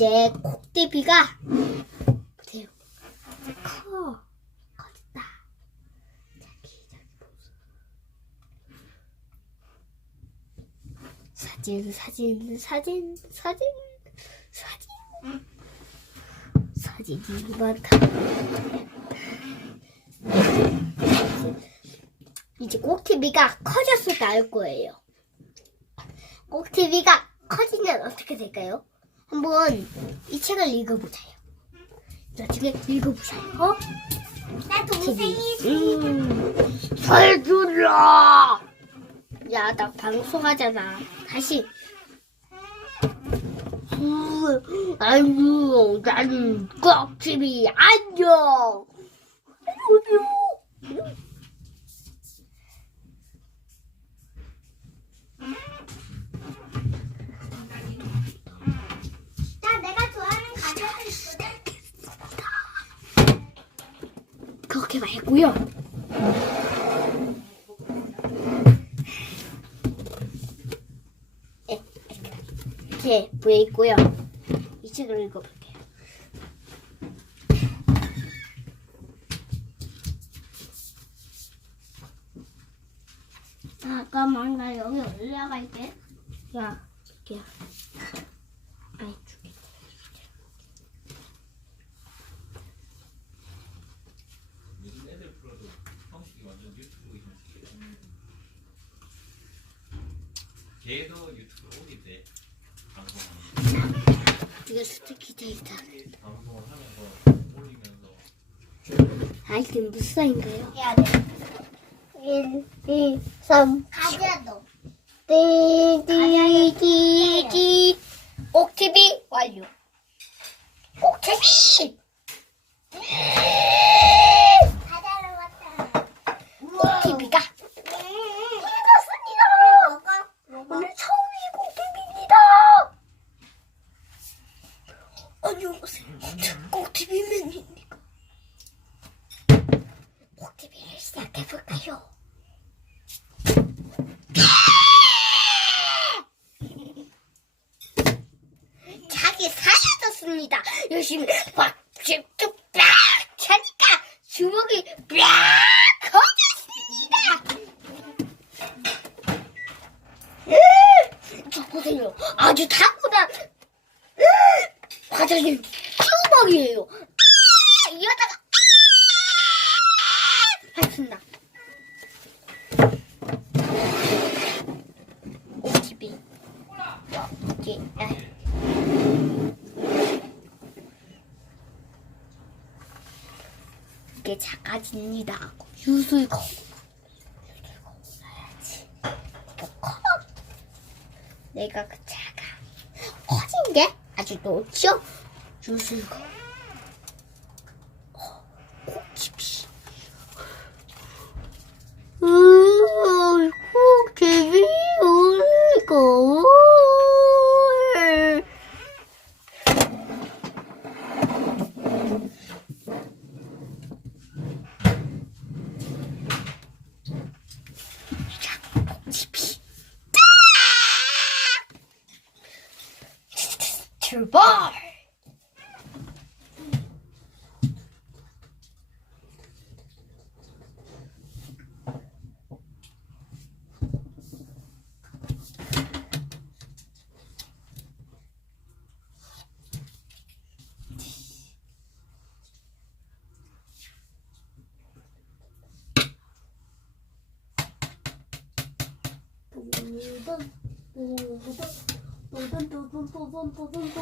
이제 콕대비가 보세요. 커. 커졌다. 자기 자기 보소. 사진 사진 사진 사진 사진 사진이 많다. 이제 꼭TV가 커졌을 때 알 거예요. 꼭TV가 커지면 어떻게 될까요? 한번 이 책을 읽어보자요. 나중에 읽어보자요. 어? 나 TV. 동생이 음, 잘 들어! 야, 나 방송하잖아. 다시. 음, 안녕, 나는 꼭TV 안녕! 안녕! 그렇게 말고요. 네, 이렇게 보여 있고요. 이 책을 읽어볼게요. 잠깐만, 나 여기 올라갈게. 야, 야. 아이, 죽겠다. 요즘 애들 풀어도 형식이 완전 유튜브 형식이에요. 걔도 유튜브 올린대. 방송하는 이거 스티키 데이터. 방송을 하면서 올리면서 아이템 무슨 사인가요? 해야 돼. 1, 2, 3, 가지야 너. 띠띠띠띠 옥TV 완료 옥TV 가자를 왔다. 옥TV가 읽었습니다. 먹어. 오늘 처음이 옥TV입니다 안녕하세요 옥TV맨입니다 옥TV를 시작해볼까요? 자기 사라졌습니다. 열심히 막 쭉쭉 빡 차니까 주먹이 빡 커졌습니다. 으, 저 보세요. 아주 타고난 으, 과장님 주먹이에요. 아, 이러다가 아, 하신다. 이게 아. 이게 작아집니다. 유술고. 유술고 해야지. 이거 커. 내가 그 작아. 커진 게 아주 높죠? 유술고. 어, 꼭집이. 으, 꼭집이 울고. 집이 출발! 꼭집이가